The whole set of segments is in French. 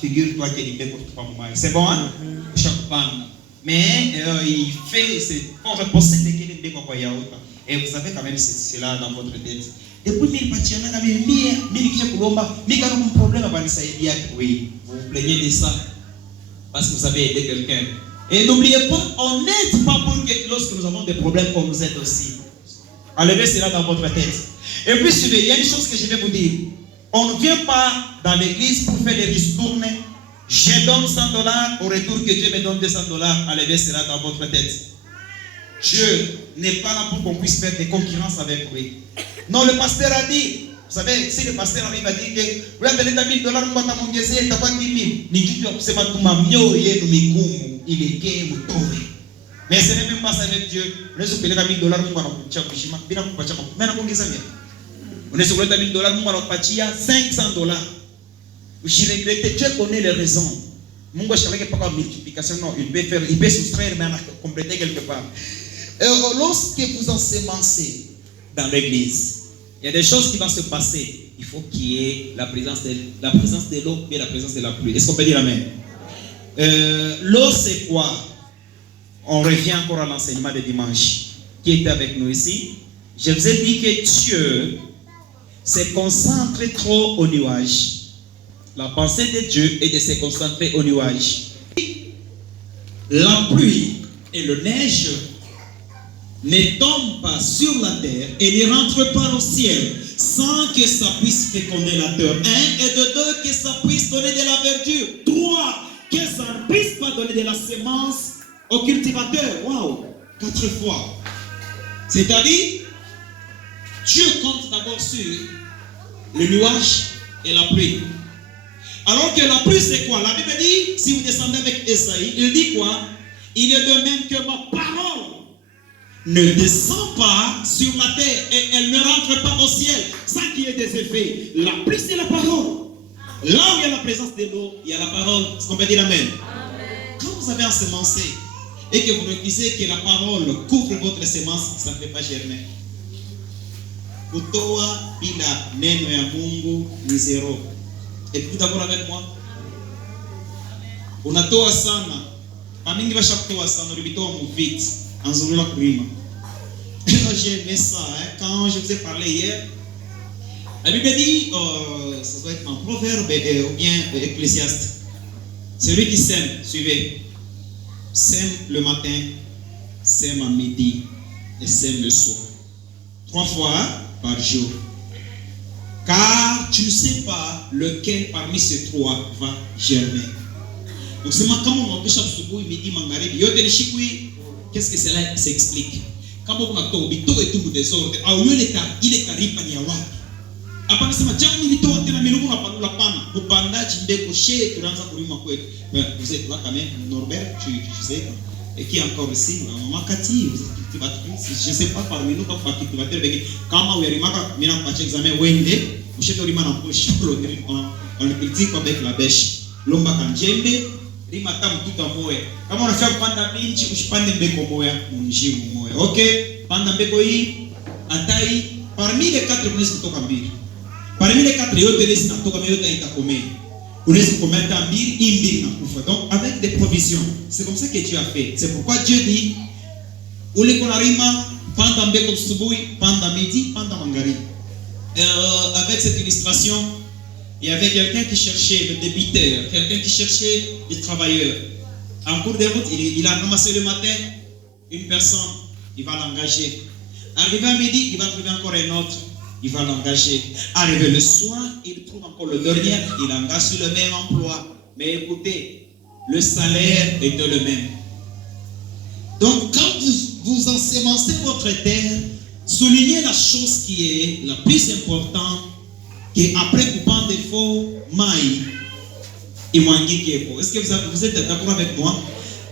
Figure-toi qu'il est pour 3 mois. C'est bon, hein? Chaque femme. Mais il fait, c'est fort possible qu'il ait des cocoyas. Et vous savez quand même, c'est là dans votre tête. Depuis mille parties, on a quand même mille qui colomba, mais quand un problème à ça, oui, vous vous plaignez de ça. Parce que vous avez aidé quelqu'un. Et n'oubliez pas, on n'aide pas pour que lorsque nous avons des problèmes, qu'on nous aide aussi. Enlevez cela dans votre tête. Et puis, suivez, il y a une chose que je vais vous dire. On ne vient pas dans l'église pour faire des ristournes. Je donne $100 au retour que Dieu me donne $200. Enlevez cela dans votre tête. Dieu n'est pas là pour qu'on puisse faire des concurrences avec lui. Non, le pasteur a dit, vous savez, si le pasteur arrive à dire que vous avez donné $1000, vous avez donné 10 000, c'est pas tout ma mieux, il est gay, mais ce n'est même pas ça avec Dieu. Vous avez donné $1000, vous avez donné $500. Je regrette, Dieu connaît les raisons. Mon gars, je ne sais pas la multiplication, non, il peut soustraire, mais compléter quelque part. Lorsque vous ensemencez dans l'église, il y a des choses qui vont se passer. Il faut qu'il y ait la présence de l'eau et la présence de la pluie. Est-ce qu'on peut dire amen? L'eau, c'est quoi? On revient encore à l'enseignement de dimanche qui était avec nous ici. Je vous ai dit que Dieu se concentre trop au nuage. La pensée de Dieu est de se concentrer au nuage. La pluie et le neige ne tombent pas sur la terre et ne rentrent pas au ciel sans que ça puisse féconder la terre. 1 et de 2, que ça puisse donner de la verdure. 3, que ça ne puisse pas donner de la semence au cultivateur. Waouh! 4 fois. C'est-à-dire, Dieu compte d'abord sur le nuage et la pluie. Alors que la pluie, c'est quoi? La Bible dit, si vous descendez avec Esaïe, il dit quoi? Il est de même que ma parole ne descend pas sur la terre et elle ne rentre pas au ciel sans qu'il y ait des effets. La pluie, c'est la parole. Là où il y a la présence de l'eau, il y a la parole. Est-ce qu'on peut dire amen? Quand vous avez ensemencé et que vous réalisez que la parole couvre votre semence, ça ne fait pas germer. Kutoa bila neno ya Mungu ni zero. Êtes-vous d'accord avec moi? Unatoa sana. Amingi basha kutoa sana, ulibitoa muvite. Anzurula kulima. J'ai aimé ça, hein? Quand je vous ai parlé hier. La Bible dit, ça doit être en Proverbe ou bien Ecclésiaste. Celui qui sème, suivez. Sème le matin, sème à midi et sème le soir. 3 fois par jour. Car tu ne sais pas lequel parmi ces 3 va germer. Donc c'est quand on empêche à Soubou, midi, Mangarib, qu'est-ce que cela s'explique? Quand on a tout le désordre, il est carré par Yawa. Après, c'est ma jambe, il est tout à la maison, on a pas la panne. Pour bandage, il est couché, tu lances pour lui, vous êtes là quand même, Norbert, tu sais. Et qui est encore ici, maman Cathy, je ne sais pas parmi nous, quand tu vas dire, quand on a un examen, on le critique avec la bêche. L'omba kanjembe, rima tam tout à moe. Comme on a fait panda minchi, ou panda mbeko moya, munji moya. Ok, panda mbeko yi, atai, parmi les 4 ministres qui toquent mbir. Parmi les 4 autres ministres qui toquent mbir, ils ont commis. Vous laissez commettre un mbir, imbir na kufa. Donc, avec des provisions. C'est comme ça que Dieu a fait. C'est pourquoi Dieu dit, ou les konarima, panda mbeko subui, panda midi, panda mangari. Avec cette illustration, il y avait quelqu'un qui cherchait le débiteur, quelqu'un qui cherchait les travailleurs. En cours de route, il a ramassé le matin une personne, il va l'engager. Arrivé à midi, il va trouver encore un autre, il va l'engager. Arrivé le soir, il trouve encore le dernier, il engage sur le même emploi. Mais écoutez, le salaire était le même. Donc, quand vous ensemencez votre terre, soulignez la chose qui est la plus importante. Et après coupant des faux maïs, est-ce que vous êtes d'accord avec moi?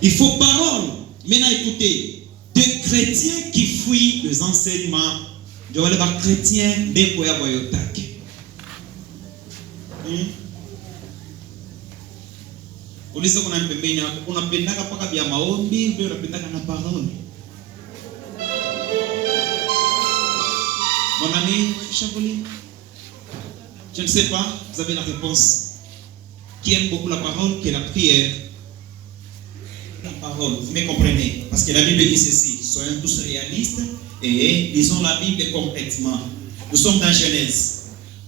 Il faut parole. Maintenant écoutez, des chrétiens qui fuient les enseignements, je vais les chrétiens des koya boyotak. On dit qu'on a un peu meilleur, on a bien pas bien maombi, on a bien la parole. Mon ami, Chaboli. Je ne sais pas, vous avez la réponse. qui aiment beaucoup la parole que la prière. La parole, vous me comprenez? Parce que la Bible dit ceci, soyons tous réalistes et lisons la Bible complètement. Nous sommes dans Genèse.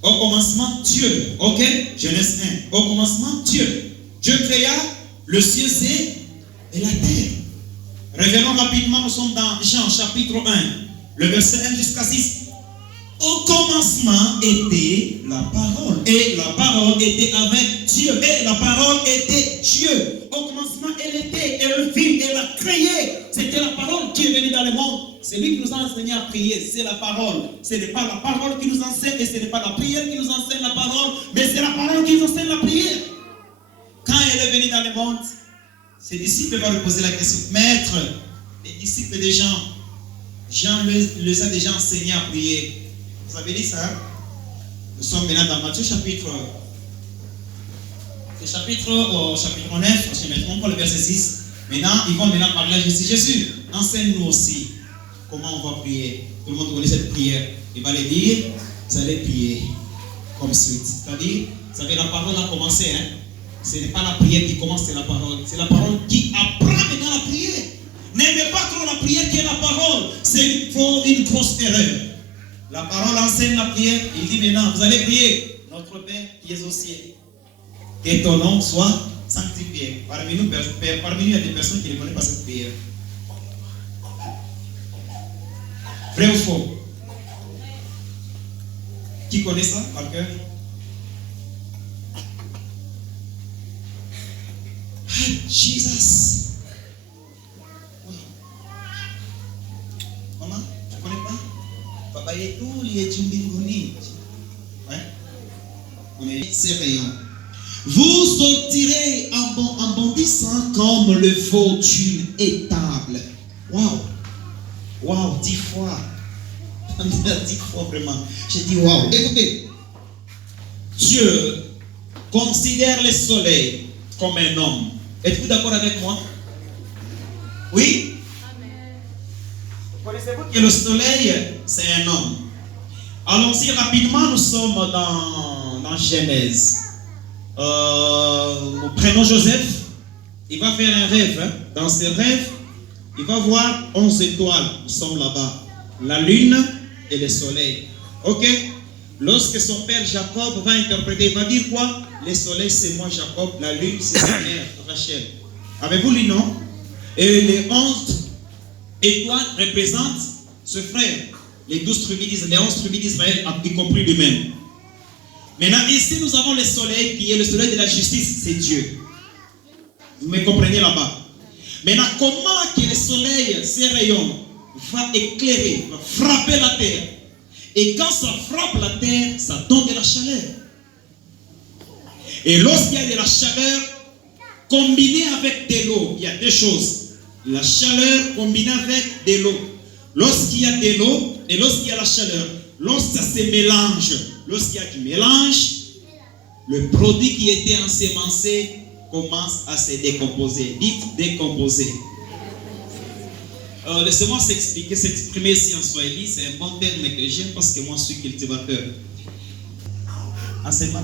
Au commencement, Dieu, ok? Genèse 1. Au commencement, Dieu. Dieu créa le ciel et la terre. Revenons rapidement, nous sommes dans Jean chapitre 1, le verset 1 jusqu'à 6. Au commencement était la parole. Et la parole était avec Dieu. Et la parole était Dieu. Au commencement, elle était. Elle vit, elle a créé. C'était la parole qui est venue dans le monde. C'est lui qui nous a enseigné à prier. C'est la parole. Ce n'est pas la parole qui nous enseigne. Et ce n'est pas la prière qui nous enseigne la parole. Mais c'est la parole qui nous enseigne la prière. Quand elle est venue dans le monde, ses disciples vont lui poser la question. Maître, les disciples de Jean les a déjà enseignés à prier. Vous avez dit ça? Nous sommes maintenant dans Matthieu chapitre 9, je vais mettre le verset 6. Maintenant, ils vont parler à Jésus. Jésus, enseigne-nous aussi comment on va prier. Tout le monde connaît cette prière. Il va les dire, vous allez prier comme suite. C'est-à-dire, vous savez, la parole a commencé. Ce n'est pas la prière qui commence, c'est la parole. C'est la parole qui apprend maintenant la prière. N'aimez pas trop la prière qui est la parole. C'est une grosse erreur. La parole enseigne la prière. Il dit maintenant, vous allez prier. Notre Père qui est au ciel. Que ton nom soit sanctifié. Parmi nous, il y a des personnes qui ne connaissent pas cette prière. Vrai ou faux? Qui connaît ça par cœur? Jesus. Maman, tu ne connais pas? Papa est tout, il est Jumbingoni. Ouais. On est ces rayons. Vous sortirez en bondissant comme le veau d'une étable. Waouh. Waouh, 10 fois. 10 fois vraiment. J'ai dit waouh. Écoutez, Dieu considère le soleil comme un homme. Êtes-vous d'accord avec moi? Oui? Connaissez-vous que le soleil, c'est un homme? Allons-y rapidement, nous sommes dans Genèse. Nous prenons Joseph, il va faire un rêve. Dans ce rêve, il va voir 11 étoiles. Nous sommes là-bas. La lune et le soleil. Ok? Lorsque son père Jacob va interpréter, il va dire quoi? Le soleil, c'est moi Jacob. La lune, c'est sa mère Rachel. Avez-vous lu, non? Et les 11 étoiles représentent ce frère. Les 11 tribus d'Israël, y compris lui-même. Maintenant, ici, nous avons le soleil qui est le soleil de la justice, c'est Dieu. Vous me comprenez là-bas? Maintenant, comment que le soleil, ses rayons, va éclairer, va frapper la terre? Et quand ça frappe la terre, ça donne de la chaleur. Et lorsqu'il y a de la chaleur, combinée avec de l'eau, il y a deux choses. La chaleur combinée avec de l'eau. Lorsqu'il y a de l'eau et lorsqu'il y a la chaleur, lorsque ça se mélange, lorsqu'il y a du mélange, le produit qui était ensemencé commence à se décomposer. Dites décomposer. Laissez-moi s'exprimer ici en Swahili. C'est un bon terme que j'aime parce que moi je suis cultivateur. Enseignement